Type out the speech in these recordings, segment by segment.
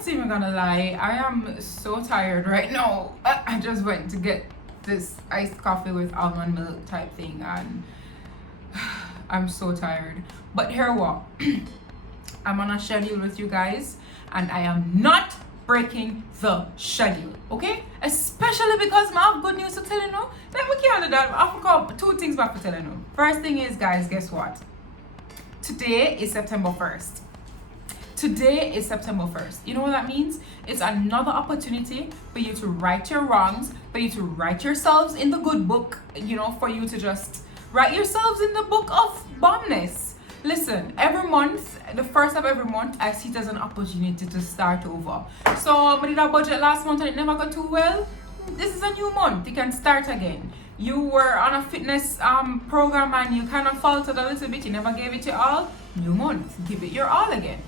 not even gonna lie, I am so tired right now. I just went to get this iced coffee with almond milk type thing, and I'm so tired. But here what? I'm on a schedule with you guys, and I am not breaking the schedule, okay? Especially because I have good news to tell you now. Then we can't do that. I forgot 2 things back to tell you now. First thing is, guys, guess what? Today is September 1st. Today is September 1st. You know what that means? It's another opportunity for you to right your wrongs, for you to write yourselves in the good book, you know, for you to just write yourselves in the book of bombness. Listen, every month, the first of every month, I see it as an opportunity to start over. So, I did a budget last month and it never got too well. This is a new month. You can start again. You were on a fitness program and you kind of faltered a little bit. You never gave it your all. New month. Give it your all again.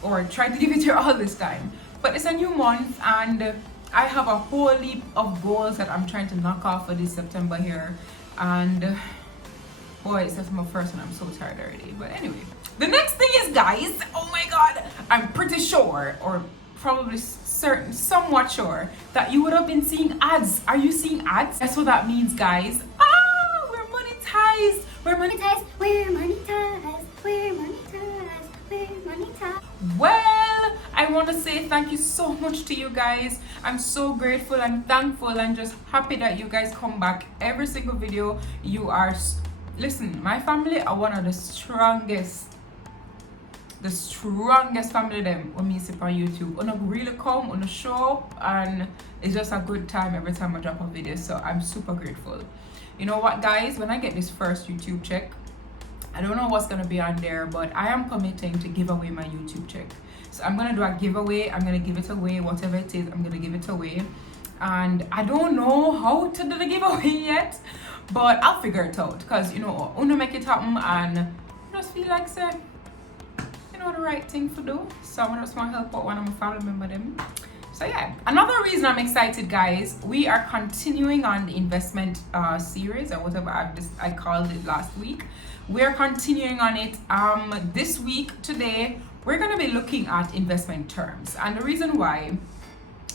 Or try to give it your all this time. But it's a new month, and I have a whole heap of goals that I'm trying to knock off for this September here. And boy, it's September 1st and I'm so tired already. But anyway, the next thing is, guys, oh my god, I'm pretty sure, or probably certain, somewhat sure, that you would have been seeing ads. Are you seeing ads? That's what that means, guys. We're monetized. We're monetized. We're monetized. We're monetized. We're monetized. Well, I want to say thank you so much to you guys. I'm so grateful and thankful and just happy that you guys come back every single video. You are, listen, my family are one of the strongest family them when me see on YouTube. On a really come on a show, and it's just a good time every time I drop a video. So I'm super grateful. You know what, guys, when I get this first YouTube check, I don't know what's gonna be on there, but I am committing to give away my YouTube check. So I'm gonna do a giveaway. I'm gonna give it away, whatever it is. I'm gonna give it away, and I don't know how to do the giveaway yet, but I'll figure it out. Cause you know, I wanna make it happen, and I just feel like say, you know, the right thing to do. So I just want to help out one of my family member them. So yeah, another reason I'm excited, guys, we are continuing on the investment series, or whatever I called it last week. We're continuing on it this week. Today we're going to be looking at investment terms, and the reason why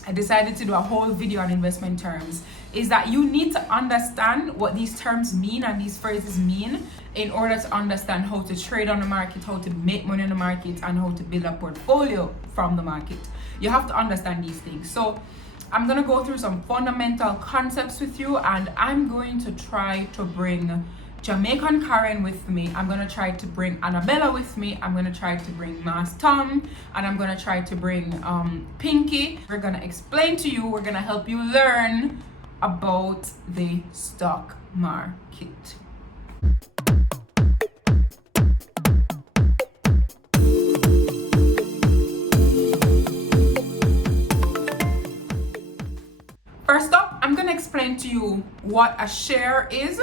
I decided to do a whole video on investment terms is that you need to understand what these terms mean and these phrases mean in order to understand how to trade on the market, how to make money on the market, and how to build a portfolio from the market. You have to understand these things. So I'm going to go through some fundamental concepts with you, and I'm going to try to bring Jamaican Karen with me. I'm going to try to bring Annabella with me. I'm going to try to bring Mas Tom, and I'm going to try to bring Pinky. We're going to explain to you, we're going to help you learn about the stock market. First up, I'm going to explain to you what a share is,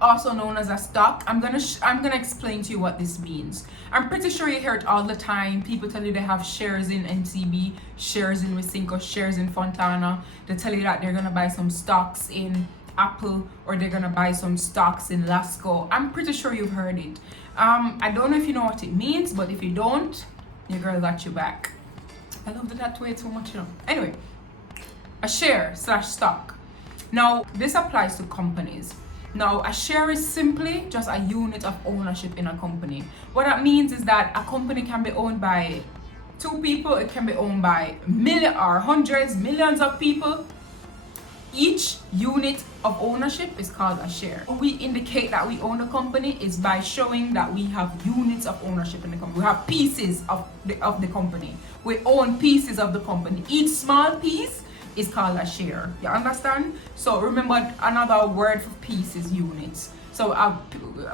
also known as a stock. I'm gonna explain to you what this means. I'm pretty sure you hear it all the time. People tell you they have shares in NCB, shares in Wisynco, shares in Fontana. They tell you that they're gonna buy some stocks in Apple, or they're gonna buy some stocks in Lasco. I'm pretty sure you've heard it. I don't know if you know what it means, but if you don't, your girl got you back. I love that way so much, you know. Anyway, a share / stock. Now, this applies to companies. Now, a share is simply just a unit of ownership in a company. What that means is that a company can be owned by 2 people, it can be owned by millions or hundreds, millions of people. Each unit of ownership is called a share. We indicate that we own a company is by showing that we have units of ownership in the company. We have pieces of the company. We own pieces of the company. Each small piece is called a share. You understand? So remember, another word for piece is units. So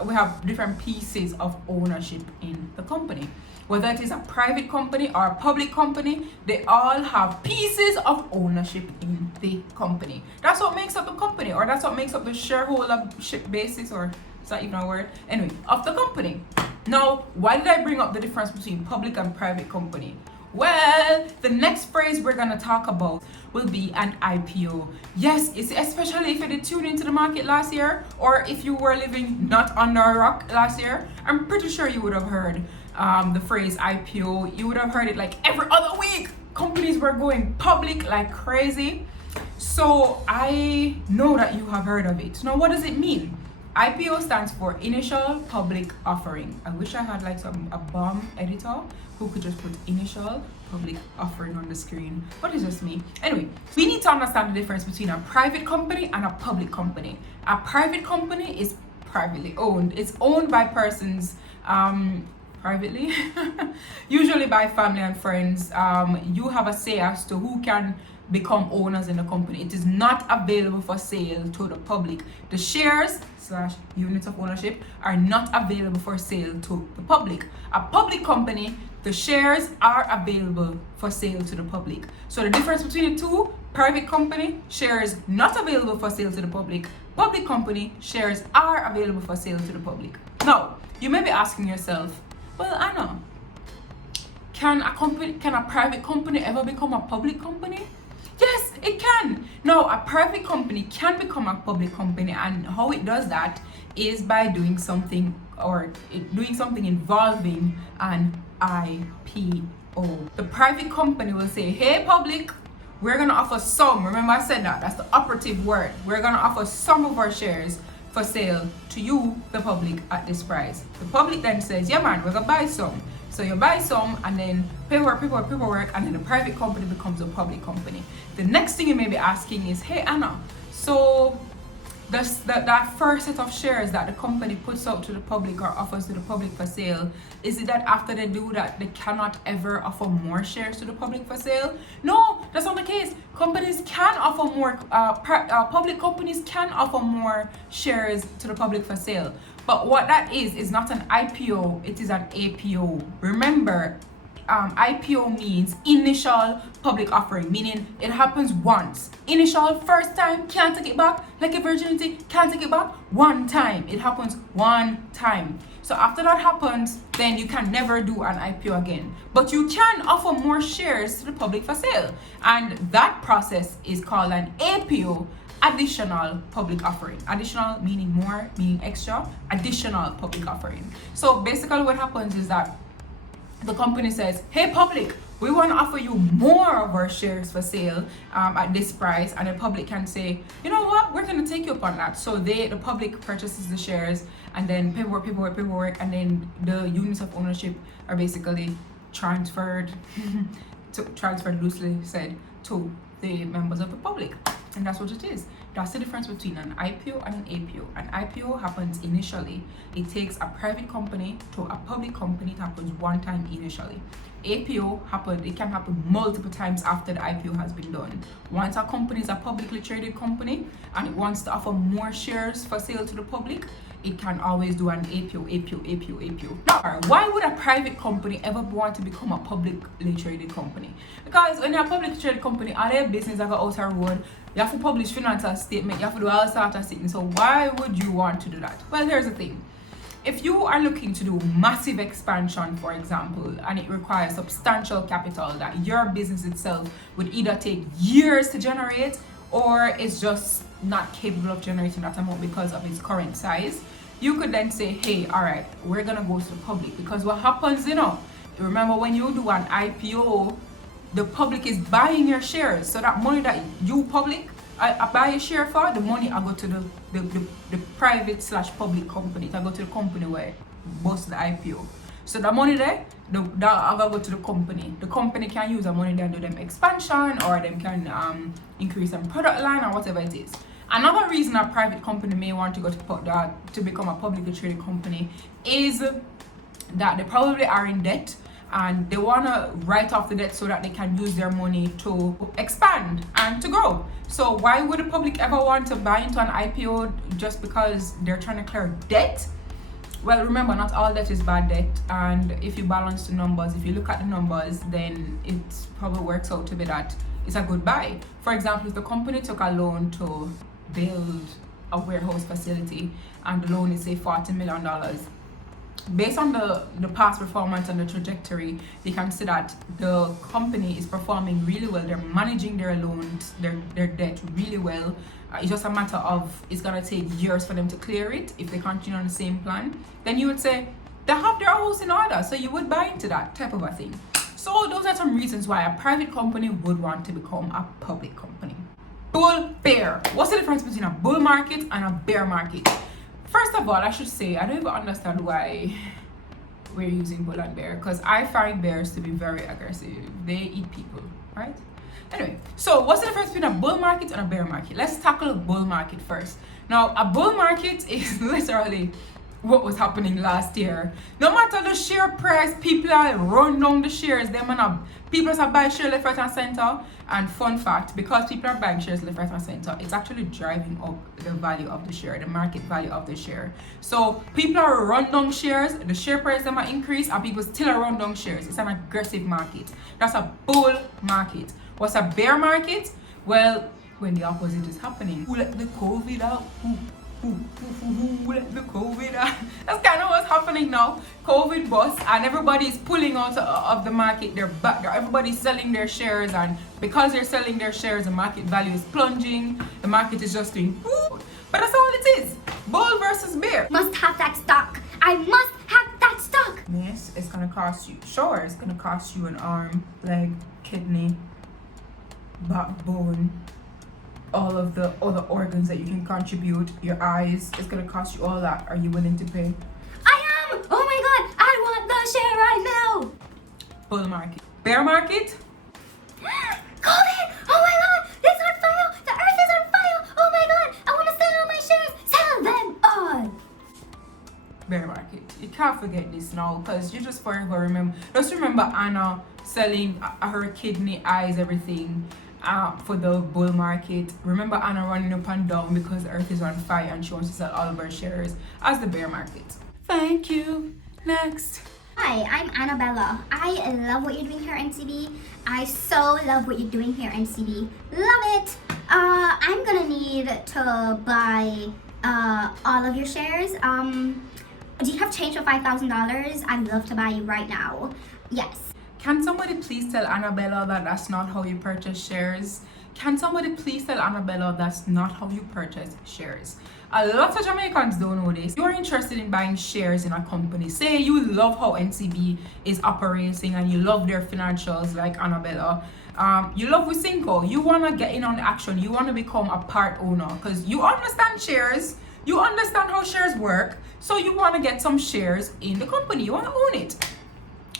we have different pieces of ownership in the company. Whether it is a private company or a public company, they all have pieces of ownership in the company. That's what makes up the company, or that's what makes up the shareholdership basis, or is that even a word? Anyway, of the company. Now, why did I bring up the difference between public and private company? Well, the next phrase we're going to talk about will be an IPO. Yes, especially if you did tune into the market last year, or if you were living not under a rock last year, I'm pretty sure you would have heard the phrase IPO. You would have heard it like every other week. were going public like crazy. So I know that you have heard of it. Now, what does it mean? IPO stands for Initial Public Offering. I wish I had like a bomb editor who could just put Initial Public Offering on the screen, but it's just me. Anyway, we need to understand the difference between a private company and a public company. A private company is privately owned. It's owned by persons privately, usually by family and friends. You have a say as to who can become owners in the company. It is not available for sale to the public. The shares / units of ownership are not available for sale to the public. A public company, the shares are available for sale to the public. So the difference between the two: private company, shares not available for sale to the public; public company, shares are available for sale to the public. Now, you may be asking yourself, well, Anna, can a private company ever become a public company? Yes, it can. Now, a private company can become a public company, and how it does that is by doing something involving an IPO. The private company will say, hey, public, we're going to offer some. Remember, I said that's the operative word. We're going to offer some of our shares for sale to you, the public, at this price. The public then says, yeah, man, we're going to buy some. So you buy some and then paperwork, and then the private company becomes a public company. The next thing you may be asking is, hey, Anna, so that first set of shares that the company puts out to the public or offers to the public for sale, is it that after they do that, they cannot ever offer more shares to the public for sale? No, that's not the case. Companies can offer more, public companies can offer more shares to the public for sale. But what that is not an IPO, it is an APO. Remember, IPO means initial public offering, meaning it happens once. Initial, first time, can't take it back. Like a virginity, can't take it back. One time. It happens one time. So after that happens, then you can never do an IPO again. But you can offer more shares to the public for sale. And that process is called an APO, additional public offering. Additional meaning more, meaning extra, additional public offering. So basically what happens is that the company says, hey, public, we want to offer you more of our shares for sale at this price. And the public can say, you know what, we're going to take you up on that. So the public purchases the shares, and then paperwork, and then the units of ownership are basically transferred, loosely said, to the members of the public. And that's what it is. That's the difference between an IPO and an APO. An IPO happens initially. It takes a private company to a public company. It happens one time initially. APO it can happen multiple times after the IPO has been done. Once a company is a publicly traded company and it wants to offer more shares for sale to the public, it can always do an APO. Now, why would a private company ever want to become a publicly traded company? Because when you're a publicly traded company, all their business are out on road, you have to publish financial statement, you have to do all sorts of things. So why would you want to do that? Well, here's the thing. If you are looking to do massive expansion, for example, and it requires substantial capital that your business itself would either take years to generate, or it's just not capable of generating that amount because of its current size, you could then say, hey, all right, we're going to go to the public. Because what happens, remember when you do an IPO, the public is buying your shares. So that money that you public I buy a share for, the money I go to the private / public company. I go to the company where boasts the IPO. So the money there, I go to the company. The company can use the money then do them expansion, or them can increase some product line or whatever it is. Another reason a private company may want to go to become a publicly traded company is that they probably are in debt, and they want to write off the debt so that they can use their money to expand and to grow. So why would the public ever want to buy into an IPO just because they're trying to clear debt? Well, remember, not all debt is bad debt, and if you balance the numbers, if you look at the numbers, then it probably works out to be that it's a good buy. For example, if the company took a loan to build a warehouse facility and the loan is say $40 million, based on the past performance and the trajectory, they can see that the company is performing really well. They're managing their loans, their debt really well. It's just a matter of it's gonna take years for them to clear it if they continue on the same plan. Then you would say they have their house in order, so you would buy into that type of a thing. So those are some reasons why a private company would want to become a public company. Bull, bear. What's the difference between a bull market and a bear market? First of all, I should say I don't even understand why we're using bull and bear, because I find bears to be very aggressive. They eat people, right? Anyway, so what's the difference between a bull market and a bear market? Let's tackle a bull market first. Now, a bull market is literally what was happening last year. No matter the share price, people are run down the shares. People are buying shares left, right, and center. And fun fact, because people are buying shares left, right, and center, it's actually driving up the value of the share, the market value of the share. So people are run down shares, the share price them are increase, and people still are run down shares. It's an aggressive market. That's a bull market. What's a bear market? Well, when the opposite is happening. Who let the COVID out? Who let the COVID out? That's kind of what's happening now. COVID bust, and everybody's pulling out of the market. Everybody's selling their shares, and because they're selling their shares, the market value is plunging. The market is just doing woo. But that's all it is. Bull versus bear. Must have that stock. I must have that stock. Yes, it's gonna cost you. Sure, it's gonna cost you an arm, leg, kidney, backbone, all of the other organs that you can contribute, your eyes. It's gonna cost you all that. Are you willing to pay? I am! Oh my god, I want the share right now! Bull market. Bear market? COVID! Oh my god, it's on fire! The earth is on fire! Oh my god, I want to sell all my shares! Sell them all! Bear market. You can't forget this now, because you just forever remember. Just remember Anna selling her kidney, eyes, everything. For the bull market. Remember Anna running up and down because the earth is on fire and she wants to sell all of her shares as the bear market. Thank you. Next. Hi, I'm Annabella. I love what you're doing here, NCB. I so love what you're doing here, NCB. Love it. I'm gonna need to buy all of your shares. Do you have change for $5,000? I'd love to buy you right now. Yes. Can somebody please tell Annabella that that's not how you purchase shares? Can somebody please tell Annabella that's not how you purchase shares? A lot of Jamaicans don't know this. You're interested in buying shares in a company. Say you love how NCB is operating and you love their financials like Annabella. You love Wisynco. You want to get in on the action. You want to become a part owner because you understand shares. You understand how shares work. So you want to get some shares in the company. You want to own it.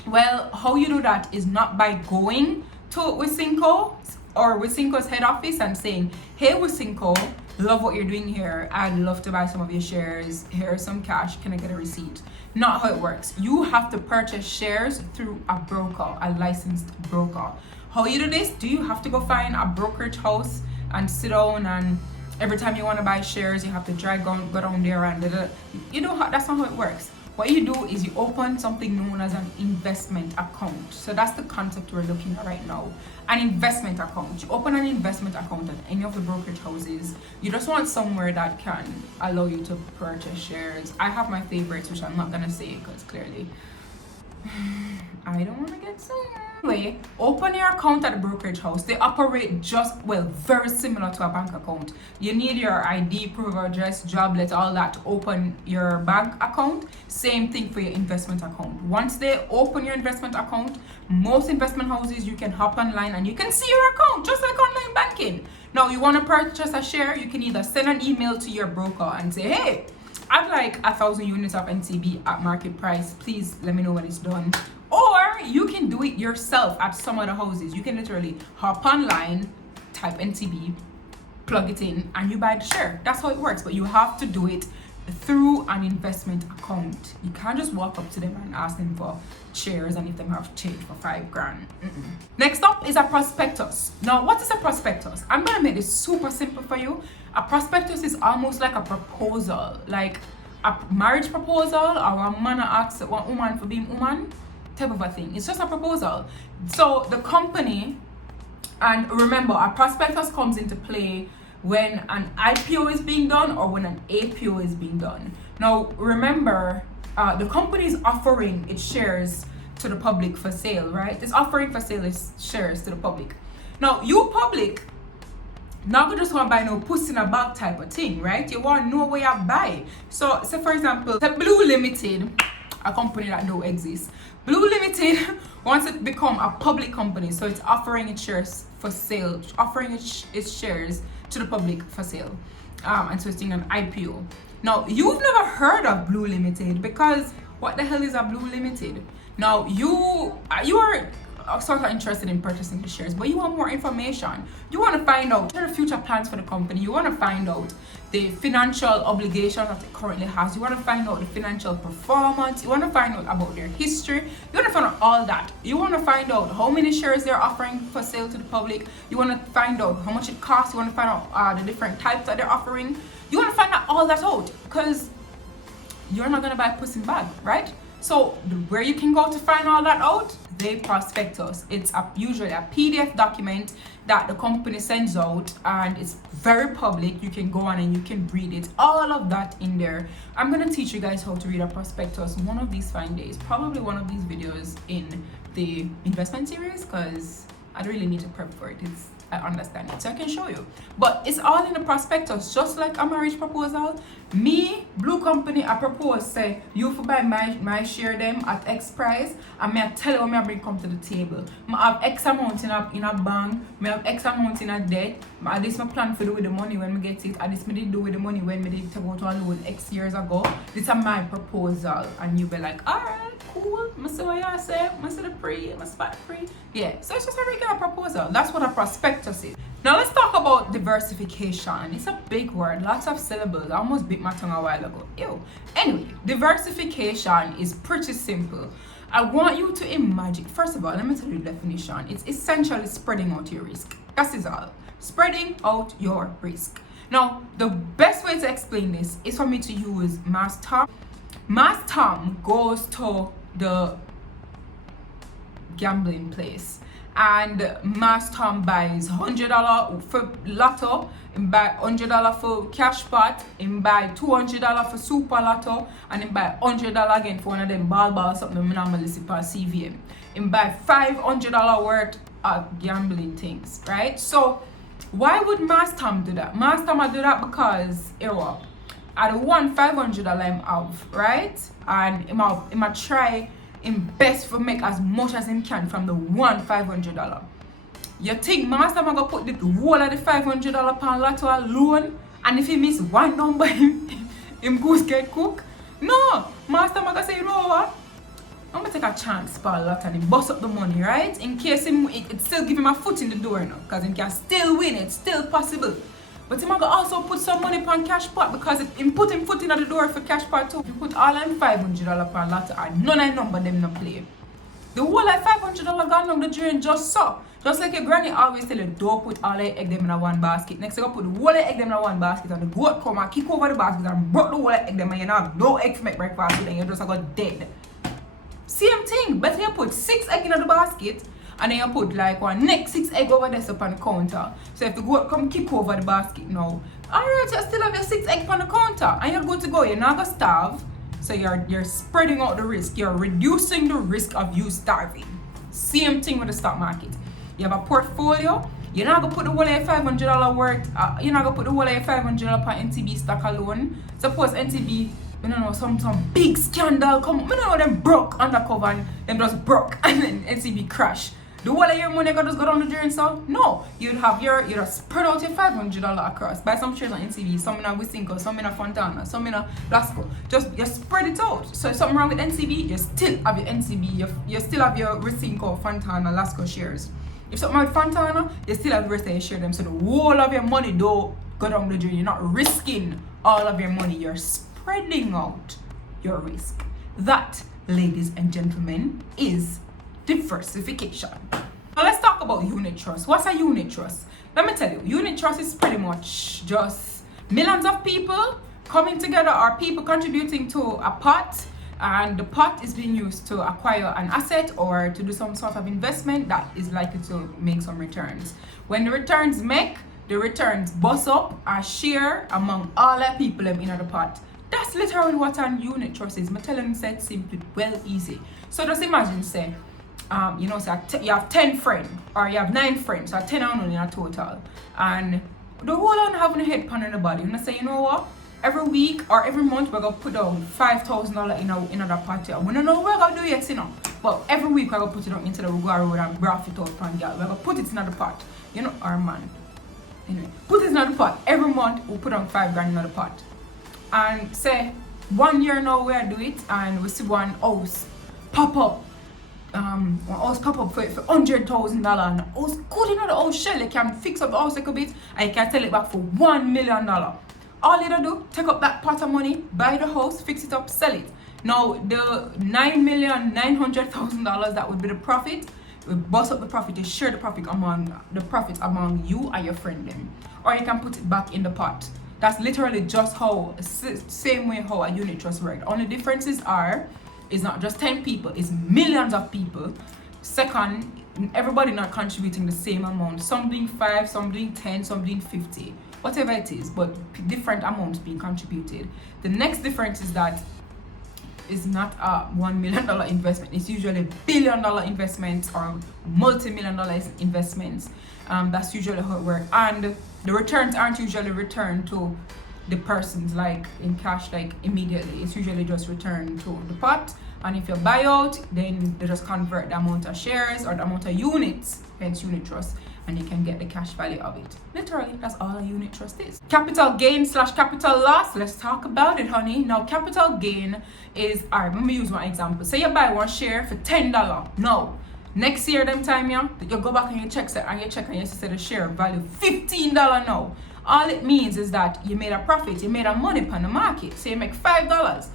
Well, how you do that is not by going to Wisynco or Wisynco's head office and saying, hey Wisynco, love what you're doing here. I'd love to buy some of your shares. Here's some cash. Can I get a receipt? Not how it works. You have to purchase shares through a broker, a licensed broker. How you do this? Do you have to go find a brokerage house and sit down and every time you want to buy shares, you have to go down there and you know how, that's not how it works. What you do is you open something known as an investment account. So that's the concept we're looking at right now. An investment account. You open an investment account at any of the brokerage houses. You just want somewhere that can allow you to purchase shares. I have my favorites, which I'm not gonna say because clearly I don't want to get sued. Anyway, open your account at the brokerage house. They operate very similar to a bank account. You need your ID, proof of address, job letter, all that to open your bank account. Same thing for your investment account. Once they open your investment account, most investment houses, you can hop online and you can see your account, just like online banking. Now, you want to purchase a share, you can either send an email to your broker and say, hey, I'd like 1,000 units of NCB at market price. Please let me know when it's done. Or you can do it yourself at some other houses. You can literally hop online, type NCB, plug it in, and you buy the share. That's how it works. But you have to do it through an investment account. You can't just walk up to them and ask them for shares and if they have change for $5,000. Next up is a prospectus. Now, what is a prospectus? I'm gonna make this super simple for you. A prospectus is almost like a proposal, like a marriage proposal or a man asks one woman for being woman type of a thing. It's just a proposal. So the company, and remember, a prospectus comes into play when an IPO is being done or when an APO is being done. Now, remember, the company is offering its shares to the public for sale, right? It's offering for sale its shares to the public. Now, you public, not gonna just want to buy no puss in a bag type of thing, right? You want to know where you buy. So, say for example, the Blue Limited a company that don't exist. Blue Limited wants to become a public company, so it's offering its shares for sale, offering its shares to the public for sale. And so it's doing an IPO. Now, you've never heard of Blue Limited because what the hell is a Blue Limited? Now, you are sort of interested in purchasing the shares, but you want more information. You want to find out what are the future plans for the company. You want to find out the financial obligations that it currently has. You want to find out the financial performance. You want to find out about their history. You want to find out all that. You want to find out how many shares they're offering for sale to the public. You want to find out how much it costs. You want to find out the different types that they're offering. You want to find out all that out because you're not going to buy puss in bag, right? So where you can go to find all that out, the prospectus. It's usually a PDF document that the company sends out, and it's very public. You can go on and you can read it, all of that in there. I'm going to teach you guys how to read a prospectus one of these fine days, probably one of these videos in the investment series, because I really need to prep for it. I understand it, so I can show you, but it's all in the prospectus, just like a marriage proposal. Me, Blue Company, I propose, say you for buy my share them at X price, and me I tell you how me I bring come to the table. I have X amount in a bank, me have X amount in a debt, and this my plan for do with the money when we get it, and this me did do with the money when me did take out a loan X years ago. This is my proposal, and you be like, alright, cool, I see what you say, I see the pre, I spot free. Yeah, so it's just a regular proposal. That's what a prospectus is. Now let's talk about diversification. It's a big word, lots of syllables. I almost bit my tongue a while ago. Ew. Anyway, diversification is pretty simple. I want you to imagine, first of all, let me tell you the definition. It's essentially spreading out your risk. That is all. Spreading out your risk. Now, the best way to explain this is for me to use Mass Tom. Mass Tom goes to the gambling place, and Mass Tom buys $100 for lotto, and buy $100 for cash pot, and buy $200 for super lotto, and then buy $100 again for one of them ball something we normally see for CVM, and buy $500 worth of gambling things, right? So why would Mass Tom do that? Mass Tom do that because I don't want $500 I'm have, right? And I try him best for make as much as him can from the $500. You think Master man go put the whole of the $500 pound lotto alone, and if he miss one number, him goose get cook? No, Master man go say, you know what? I'm gonna take a chance for a lot and him bust up the money, right? In case it still give him a foot in the door now, because he can still win, it's still possible. But him gonna also put some money upon cash pot, because if him put him foot in the door for cash pot too, if you put all them $500 per lotto and none of number them no play. The whole like $500 gone down the drain just so. Just like your granny always tell you, don't put all the egg them in one basket. Next you go put the whole egg them in one basket, and the goat come and kick over the basket and broke the whole egg them, and you have no egg to make breakfast with, and you just got dead. Same thing, better you put 6 egg in the basket, and then you put like one next 6 egg over there up on the counter. So if the goat come kick over the basket now, alright, you still have your 6 egg on the counter, and you're good to go. You're not gonna starve. So you're spreading out the risk. You're reducing the risk of you starving. Same thing with the stock market. You have a portfolio. You're not gonna put the whole of $500 worth. You're not gonna put the whole of $500 per NTB stock alone. Suppose NTB, you know, some big scandal come. You know, them broke undercover and them just broke, and then NTB crash. The whole of your money gonna just go down the drain, so no. You'd spread out your $500 across. Buy some shares on NTV, some in a Wisinko, some in a Fontana, some in a Lasco. Just you spread it out. So if something wrong with NTV, you still have your NTV, you still have your Wisinko, Fontana, Lasco shares. If something wrong with Fontana, you still have the rest of your share them. So the whole of your money don't go down the drain. You're not risking all of your money. You're spreading out your risk. That, ladies and gentlemen, is diversification. Now let's talk about unit trust. What's a unit trust? Let me tell you, unit trust is pretty much just millions of people coming together, or people contributing to a pot, and the pot is being used to acquire an asset or to do some sort of investment that is likely to make some returns. When the returns bust up a share among all the people in the pot. That's literally what a unit trust is. I'm telling you, said simply, well easy. So just imagine, say, you know, so you have 10 friends, or you have 9 friends, so 10 on in a total, and the whole on having a head pan in the body. You know, say, you know what, every week or every month we're gonna put down $5,000 in another pot here. We don't know what we're gonna do yet, you know. But every week we're gonna put it down into the we go around and graph it out and girl. We're gonna put it in another pot. You know, our man. Anyway, put it in another pot. Every month we put down $5,000 in another pot. And say 1 year now we do it and we see one house pop up. One house pop up for $100,000 and the house good, you know, the house shell. You can fix up the house like a bit and you can sell it back for $1 million. All you do, take up that pot of money, buy the house, fix it up, sell it. Now the $9,900,000 that would be the profit, we bust up the profit, you share the profit among you and your friend them. Or you can put it back in the pot. That's literally just how, same way how a unit trust works. Only differences are, it's not just 10 people, it's millions of people. Second, everybody not contributing the same amount. Some doing 5, some doing 10, some doing 50. Whatever it is, but different amounts being contributed. The next difference is that it's not a $1 million investment. It's usually $1 billion investments or multi-million-dollar investments. That's usually how it works. And the returns aren't usually returned to the persons like in cash, like immediately. It's usually just returned to the pot. And if you buy out, then they just convert the amount of shares or the amount of units, hence unit trust, and you can get the cash value of it. Literally, that's all a unit trust is. Capital gain / capital loss. Let's talk about it, honey. Now, capital gain is, all right, let me use one example. Say you buy one share for $10. No. Next year, them time, you go back and you check and you see the share value $15 now. All it means is that you made a profit, you made a money on the market. So you make $5.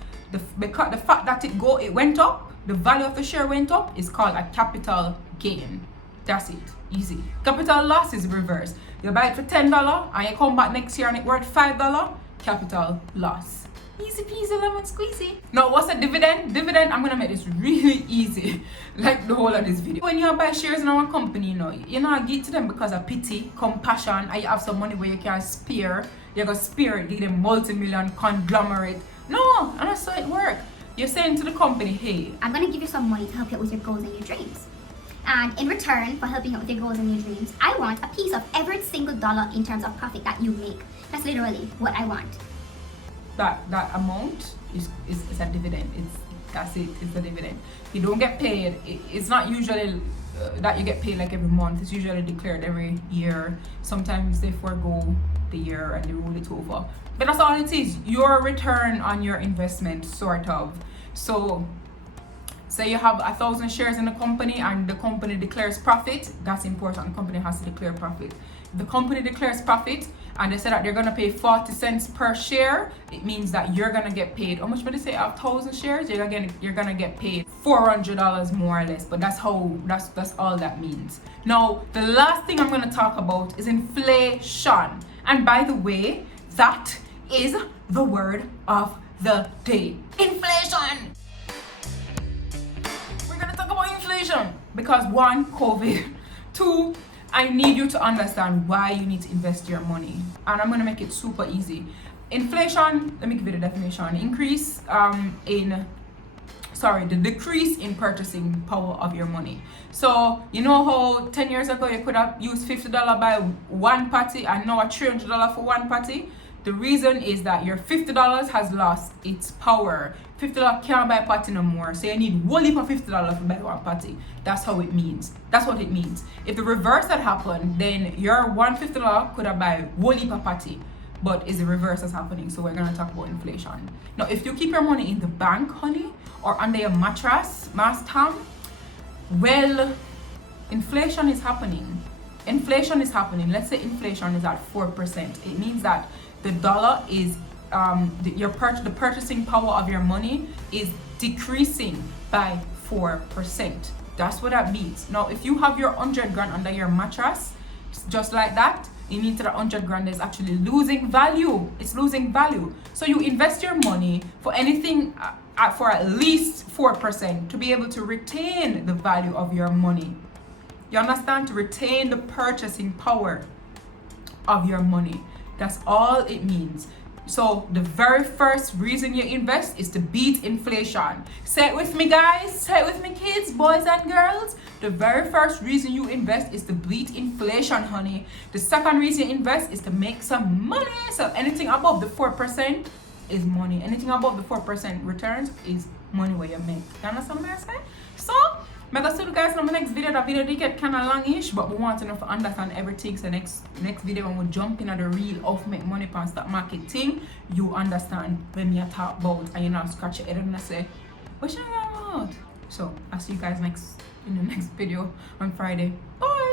Because the fact that it went up, the value of the share went up, is called a capital gain. That's it. Easy. Capital loss is reverse. You buy it for $10 and you come back next year and it worth $5. Capital loss. Easy peasy lemon squeezy. Now, what's a dividend? Dividend, I'm gonna make this really easy, like the whole of this video. When you buy shares in our company, you know, give to them because of pity, compassion, and you have some money where you can spare. You're gonna spare it, give them multi-million conglomerate. No, and that's how it works. You're saying to the company, hey, I'm gonna give you some money to help you out with your goals and your dreams. And in return for helping out with your goals and your dreams, I want a piece of every single dollar in terms of profit that you make. That's literally what I want. That amount is a dividend. That's it. It's a dividend. You don't get paid. It's not usually that you get paid like every month. It's usually declared every year. Sometimes they forego the year and they roll it over. But that's all it is. Your return on your investment, sort of. So say you have 1,000 shares in a company and the company declares profit. That's important. The company has to declare profit. If the company declares profit and they say that they're gonna pay 40 cents per share, it means that you're gonna get paid. How much would they say? 1,000 shares, you're gonna get paid $400 more or less. But that's all that means. Now, the last thing I'm gonna talk about is inflation. And by the way, that is the word of the day. Inflation. Inflation because 1, COVID, 2, I need you to understand why you need to invest your money, and I'm going to make it super easy. Inflation, let me give you the definition. The decrease in purchasing power of your money. So you know how 10 years ago you could have used $50 buy one patty and now $300 for one patty? The reason is that your $50 has lost its power. $50 can't buy a patty no more. So you need one heap of $50 to buy one patty. That's how it means. That's what it means. If the reverse had happened, then your $150 could have buy one heap of patty. But it's the reverse that's happening. So we're gonna talk about inflation. Now, if you keep your money in the bank, honey, or under your mattress, well, inflation is happening. Inflation is happening. Let's say inflation is at 4%. It means that the dollar is the purchasing power of your money is decreasing by 4%. That's what that means. Now, if you have your 100 grand under your mattress, just like that, it means that 100 grand is actually losing value. It's losing value. So you invest your money for anything for at least 4% to be able to retain the value of your money. You understand? To retain the purchasing power of your money. That's all it means. So the very first reason you invest is to beat inflation. Say it with me, guys. Say it with me, kids, boys and girls. The very first reason you invest is to beat inflation, honey. The second reason you invest is to make some money. So anything above the 4% is money. Anything above the 4% returns is money where you make. You understand what I say? So, I'm going to see you guys in my next video. That video did get kind of longish, but we want to know if you understand everything. So next video, when we jump into the real of make money on stock market thing, you understand when me talk about, and you not scratch your head and say, what should I talk about? So I'll see you guys in the next video on Friday. Bye.